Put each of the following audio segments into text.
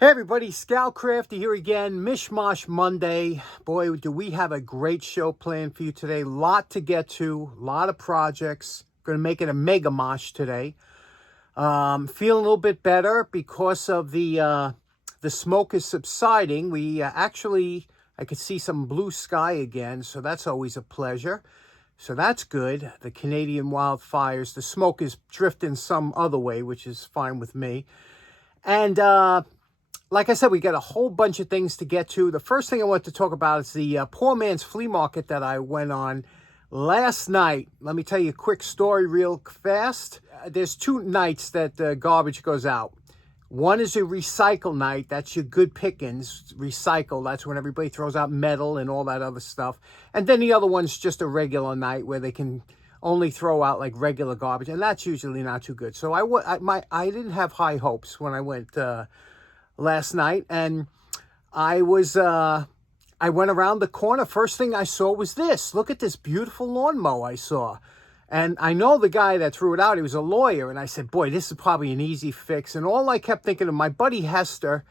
Hey everybody, Scout Crafty here again, Mishmash Monday. Boy, do we have a great show planned for you today. Lot to get to, a lot of projects. Going to make it a mega mosh today. Feeling a little bit better because of the smoke is subsiding. We I could see some blue sky again, so that's always a pleasure. So that's good. The Canadian wildfires, the smoke is drifting some other way, which is fine with me. And like I said, we got a whole bunch of things to get to. The first thing I want to talk about is the poor man's flea market that I went on last night. Let me tell you a quick story real fast. There's two nights that garbage goes out. One is a recycle night. That's your good pickings. Recycle, that's when everybody throws out metal and all that other stuff. And then the other one's just a regular night where they can only throw out like regular garbage. And that's usually not too good. So I didn't have high hopes when I went last night, and I went around the corner. First thing I saw was this. Look at this beautiful lawnmower I saw. And I know the guy that threw it out, he was a lawyer, and I said, boy, this is probably an easy fix. And all I kept thinking of my buddy Hester,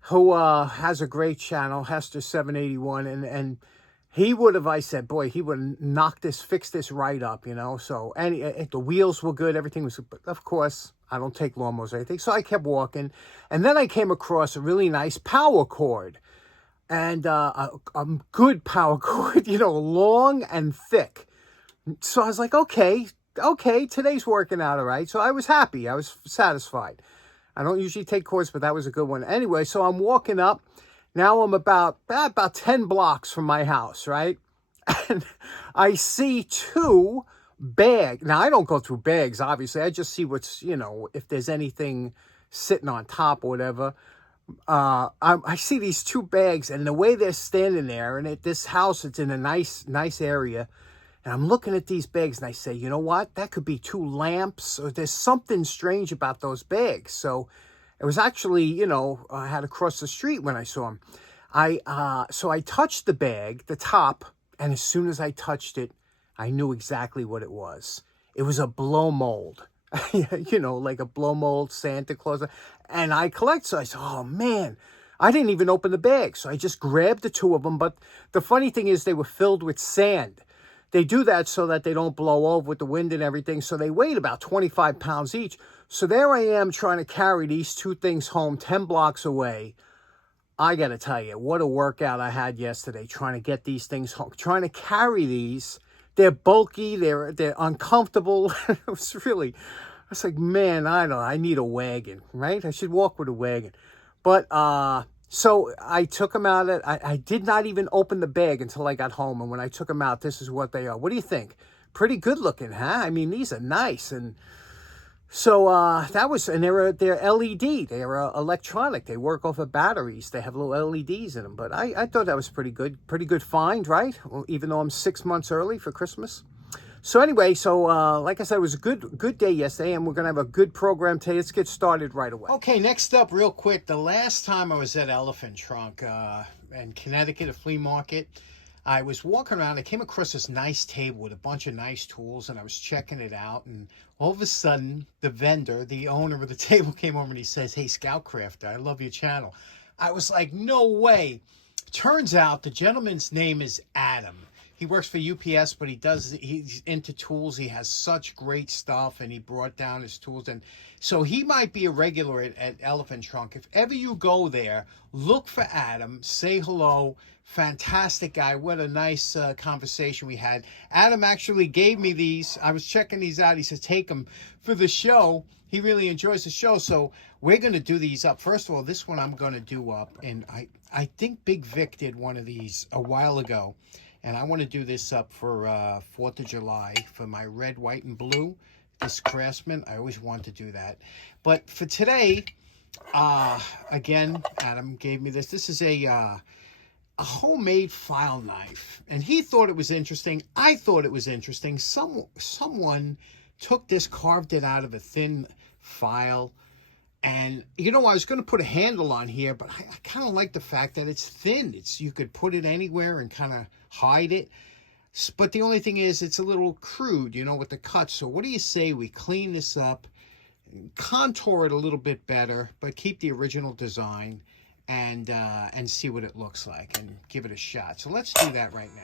who has a great channel, Hester 781, and he would have, I said, boy, he would have fix this right up, you know. So the wheels were good, everything was good. But of course, I don't take lawnmowers or anything. So I kept walking. And then I came across a really nice power cord. And a good power cord, you know, long and thick. So I was like, okay, today's working out all right. So I was happy. I was satisfied. I don't usually take cords, but that was a good one. Anyway, so I'm walking up. Now I'm about 10 blocks from my house, right? And I see two bags. Now, I don't go through bags, obviously. I just see what's, you know, if there's anything sitting on top or whatever. I see these two bags, and the way they're standing there, and at this house, it's in a nice area. And I'm looking at these bags, and I say, you know what? That could be two lamps, or there's something strange about those bags. So it was actually, you know, I had to cross the street when I saw him. So I touched the bag, the top, and as soon as I touched it, I knew exactly what it was. It was a blow mold, you know, like a blow mold Santa Claus. And I collect, so I said, oh man, I didn't even open the bag. So I just grabbed the two of them. But the funny thing is they were filled with sand. They do that so that they don't blow over with the wind and everything. So they weighed about 25 pounds each. So there I am trying to carry these two things home 10 blocks away. I got to tell you, what a workout I had yesterday trying to get these things home, trying to carry these. They're bulky, they're uncomfortable. It was like, man, I need a wagon, right? I should walk with a wagon. But so I took them out. I did not even open the bag until I got home. And when I took them out, this is what they are. What do you think? Pretty good looking, huh? I mean, these are nice. And so and they're LED. They're electronic. They work off of batteries. They have little LEDs in them. But I thought that was pretty good find, right? Well, even though I'm 6 months early for Christmas. So anyway, like I said, it was a good day yesterday, and we're going to have a good program today. Let's get started right away. Okay, next up, real quick, the last time I was at Elephant Trunk in Connecticut, a flea market, I was walking around. I came across this nice table with a bunch of nice tools, and I was checking it out, and all of a sudden, the vendor, the owner of the table, came over and he says, hey, Scout Crafter, I love your channel. I was like, no way. Turns out the gentleman's name is Adam. He works for UPS, but he's into tools. He has such great stuff, and he brought down his tools. And so he might be a regular at Elephant Trunk. If ever you go there, look for Adam. Say hello. Fantastic guy. What a nice conversation we had. Adam actually gave me these. I was checking these out. He said, take them for the show. He really enjoys the show. So we're going to do these up. First of all, this one I'm going to do up. And I think Big Vic did one of these a while ago. And I want to do this up for 4th of July for my red, white, and blue. This Craftsman, I always want to do that. But for today, again, Adam gave me this. This is a homemade file knife. And he thought it was interesting. I thought it was interesting. Someone took this, carved it out of a thin file. And, you know, I was going to put a handle on here, but I kind of like the fact that it's thin. You could put it anywhere and kind of hide it. But the only thing is, it's a little crude, you know, with the cut. So what do you say we clean this up contour it a little bit better, but keep the original design and see what it looks like and give it a shot. So let's do that right now.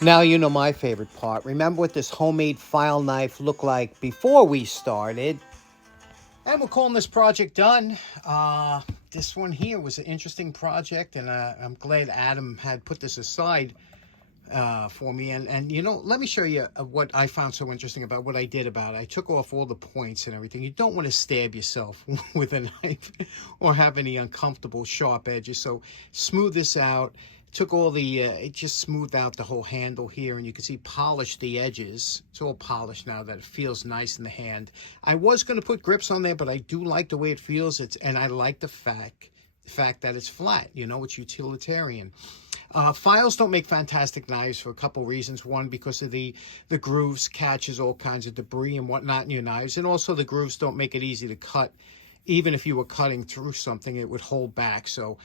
Now you know my favorite part. Remember what this homemade file knife looked like before we started? And we're calling this project done. This one here was an interesting project, and I'm glad Adam had put this aside for me. And you know, let me show you what I found so interesting about what I did about it. I took off all the points and everything. You don't want to stab yourself with a knife or have any uncomfortable sharp edges. So smooth this out. Took all the, it just smoothed out the whole handle here, and you can see polished the edges. It's all polished now that it feels nice in the hand. I was going to put grips on there, but I do like the way it feels. And I like the fact that it's flat. You know, it's utilitarian. Files don't make fantastic knives for a couple reasons. One, because of the grooves catches all kinds of debris and whatnot in your knives, and also the grooves don't make it easy to cut. Even if you were cutting through something, it would hold back. So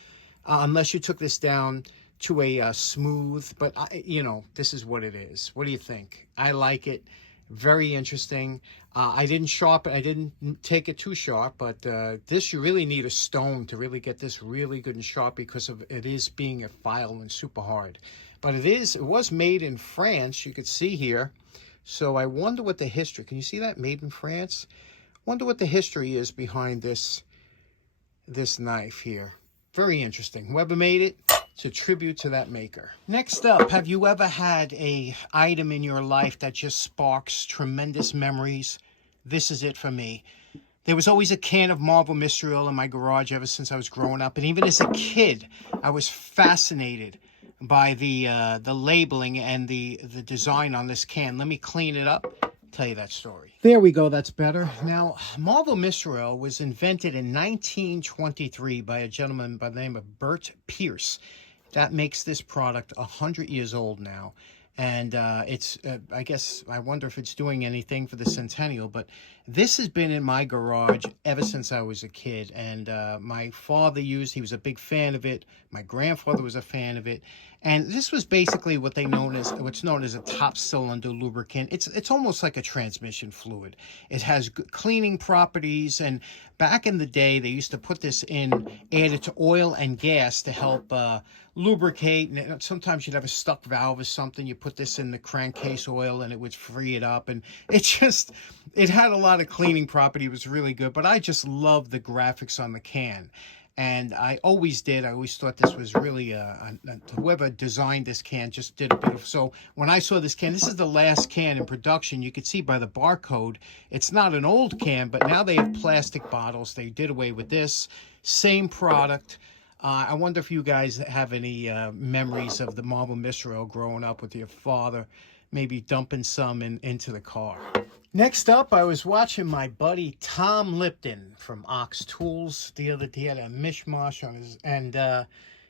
unless you took this down to a smooth, but you know, this is what it is. What do you think? I like it. Very interesting. I didn't sharpen, I didn't take it too sharp, but this, you really need a stone to really get this really good and sharp, because of it is being a file and super hard. But it was made in France, you could see here. So I wonder what the history, can you see that? Made in France? Wonder what the history is behind this knife here. Very interesting. Whoever made it, it's a tribute to that maker. Next up, have you ever had a item in your life that just sparks tremendous memories? This is it for me. There was always a can of Marvel Mystery Oil in my garage ever since I was growing up. And even as a kid, I was fascinated by the labeling and the design on this can. Let me clean it up. Tell you that story. There we go, that's better. Now, Marvel Mystery Oil was invented in 1923 by a gentleman by the name of Bert Pierce. That makes this product 100 years old now. And it's, I guess, I wonder if it's doing anything for the centennial, but this has been in my garage ever since I was a kid. And my father he was a big fan of it. My grandfather was a fan of it. And this was basically what's known as a top cylinder lubricant. It's almost like a transmission fluid. It has good cleaning properties. And back in the day, they used to put this in, add it to oil and gas to help lubricate. And sometimes you'd have a stuck valve or something. You put this in the crankcase oil and it would free it up. And it had a lot of cleaning property. It was really good. But I just love the graphics on the can. And I always did. I always thought this was really, whoever designed this can just did a bit of, so when I saw this can, this is the last can in production. You could see by the barcode, it's not an old can, but now they have plastic bottles. They did away with this. Same product. I wonder if you guys have any memories of the Marvel Mystery Oil growing up with your father, maybe dumping some into the car. Next up, I was watching my buddy Tom Lipton from Ox Tools the other day. He had a mishmash on his, and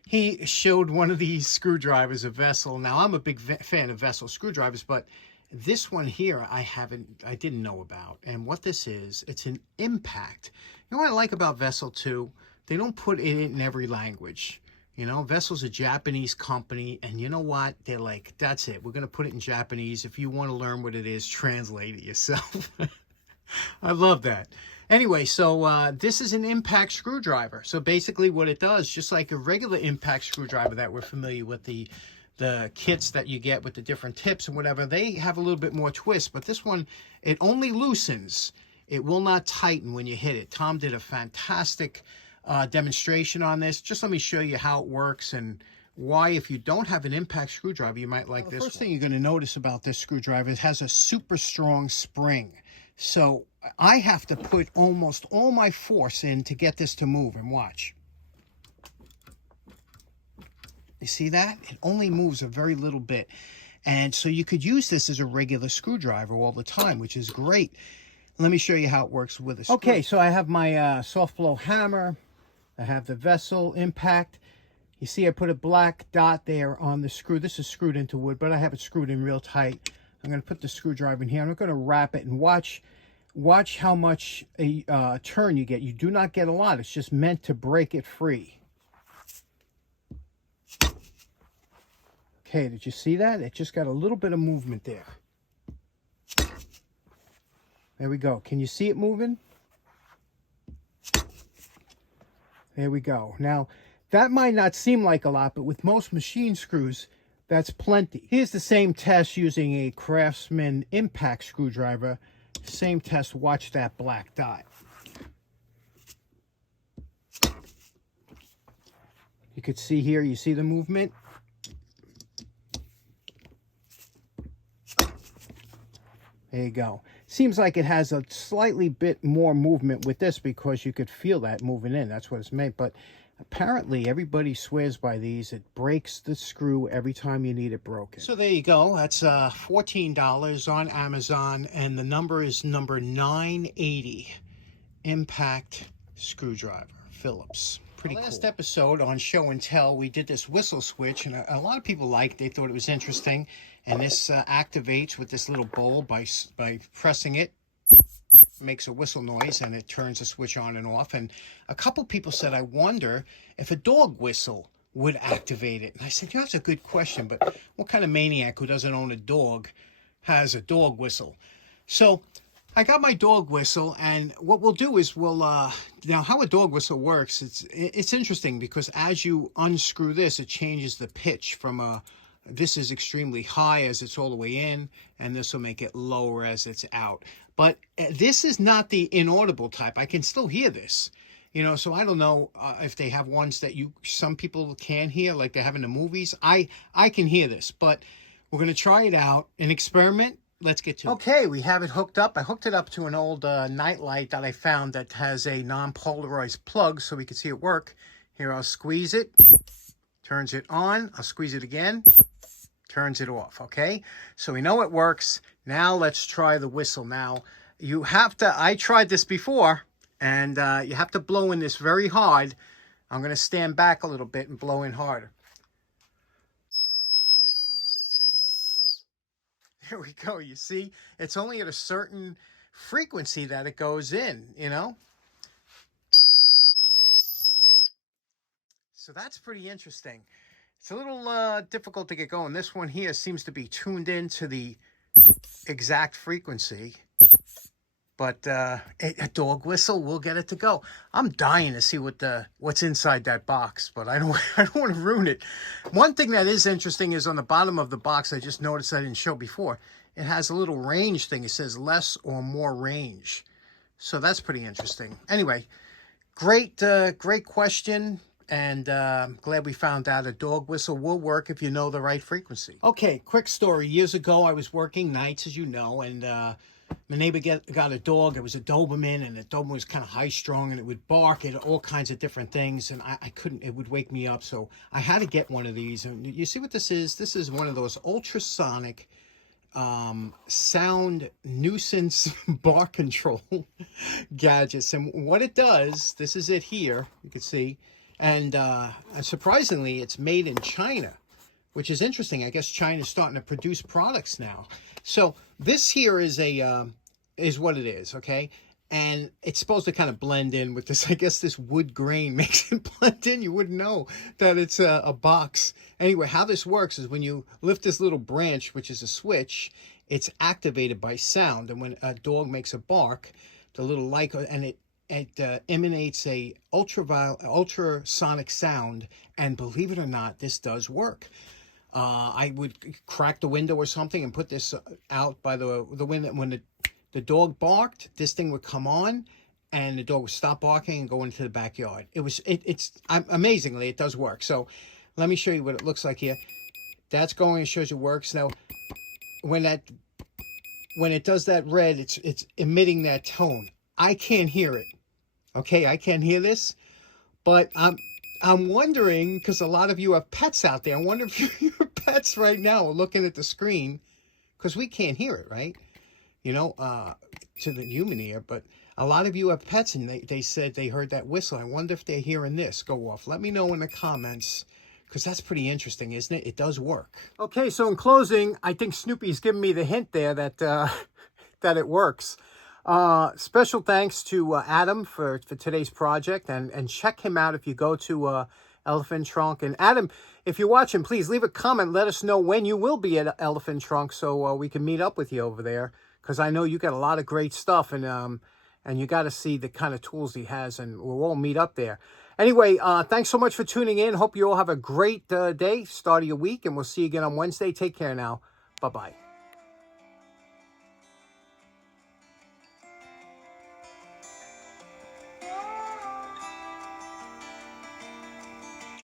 he showed one of these screwdrivers, a Vessel. Now, I'm a big fan of Vessel screwdrivers, but this one here I didn't know about. And what this is, it's an Impact. You know what I like about Vessel too? They don't put it in every language. You know, Vessel's a Japanese company, and you know what? They're like, that's it. We're going to put it in Japanese. If you want to learn what it is, translate it yourself. I love that. Anyway, so this is an Impact screwdriver. So basically what it does, just like a regular Impact screwdriver that we're familiar with, the kits that you get with the different tips and whatever, they have a little bit more twist. But this one, it only loosens. It will not tighten when you hit it. Tom did a fantastic demonstration on this. Just let me show you how it works and why, if you don't have an Impact screwdriver, you might like this. The first thing you're going to notice about this screwdriver, it has a super strong spring. So I have to put almost all my force in to get this to move, and watch. You see that? It only moves a very little bit. And so you could use this as a regular screwdriver all the time, which is great. Let me show you how it works with a screw. Okay, so I have my soft blow hammer. I have the Vessel Impact. You see I put a black dot there on the screw. This is screwed into wood, but I have it screwed in real tight. I'm going to put the screwdriver in here. I'm going to wrap it and watch how much a turn you get. You do not get a lot. It's just meant to break it free. Okay, did you see that? It just got a little bit of movement there. There we go. Can you see it moving? There we go. Now, that might not seem like a lot, but with most machine screws, that's plenty. Here's the same test using a Craftsman impact screwdriver. Same test. Watch that black dot. You could see here, you see the movement? There you go. Seems like it has a slightly bit more movement with this because you could feel that moving in. That's what it's made. But apparently everybody swears by these. It breaks the screw every time you need it broken. So there you go. That's $14 on Amazon. And the number is number 980. Impact screwdriver. Phillips. Pretty cool. Last episode on Show and Tell, we did this whistle switch. And a lot of people liked it. They thought it was interesting. And this activates with this little bowl by pressing it. Makes a whistle noise and it turns the switch on and off. And a couple people said, I wonder if a dog whistle would activate it. And I said, that's a good question, but what kind of maniac who doesn't own a dog has a dog whistle? So I got my dog whistle, and what we'll do is we'll now how a dog whistle works, it's interesting because as you unscrew this, it changes the pitch from this is extremely high as it's all the way in, and this will make it lower as it's out. But this is not the inaudible type. I can still hear this, so I don't know if they have ones that some people can hear, like they have in the movies. I can hear this, but we're going to try it out, an experiment. Let's get to it. Okay, we have it hooked up. I hooked it up to an old night light that I found that has a non-polarized plug so we can see it work. Here, I'll squeeze it. Turns it on. I'll squeeze it again. Turns it off, okay? So we know it works. Now let's try the whistle. Now, you have to, I tried this before, and you have to blow in this very hard. I'm going to stand back a little bit and blow in harder. There we go. You see, it's only at a certain frequency that it goes in, So that's pretty interesting. It's a little difficult to get going. This one here seems to be tuned into the exact frequency. But a dog whistle will get it to go. I'm dying to see what's inside that box, but I don't want to ruin it. One thing that is interesting is on the bottom of the box, I just noticed I didn't show before, it has a little range thing. It says less or more range. So that's pretty interesting. Anyway, great question. And glad we found out a dog whistle will work if you know the right frequency. Okay, quick story. Years ago, I was working nights, as you know, and my neighbor got a dog. It was a Doberman, and the Doberman was kind of high-strung, and it would bark at all kinds of different things, and I couldn't, it would wake me up, so I had to get one of these. And you see what this is? This is one of those ultrasonic sound nuisance bar control gadgets. And what it does, this is it here, you can see, and surprisingly, it's made in China, which is interesting. I guess China's starting to produce products now. So this here is is what it is, okay? And it's supposed to kind of blend in with this. I guess this wood grain makes it blend in. You wouldn't know that it's a box. Anyway, how this works is when you lift this little branch, which is a switch, it's activated by sound. And when a dog makes a bark, the little light, and it emanates a ultrasonic sound. And believe it or not, this does work. I would crack the window or something and put this out by the window. When the dog barked, this thing would come on, and the dog would stop barking and go into the backyard. Amazingly, it does work. So let me show you what it looks like here. That's going and shows you works. Now, when it does that red, it's emitting that tone. I can't hear it. Okay, I can't hear this, but I'm wondering, because a lot of you have pets out there, I wonder if your pets right now are looking at the screen, because we can't hear it, right? To the human ear, but a lot of you have pets, and they said they heard that whistle. I wonder if they're hearing this go off. Let me know in the comments, because that's pretty interesting, isn't it? It does work. Okay, so in closing, I think Snoopy's given me the hint there that that it works. Special thanks to Adam for today's project, and check him out if you go to Elephant Trunk. And Adam, if you're watching, please leave a comment. Let us know when you will be at Elephant Trunk so we can meet up with you over there, because I know you got a lot of great stuff, and you got to see the kind of tools he has, and we'll all meet up there. Anyway, thanks so much for tuning in. Hope you all have a great day, start of your week, and we'll see you again on Wednesday. Take care now. Bye-bye.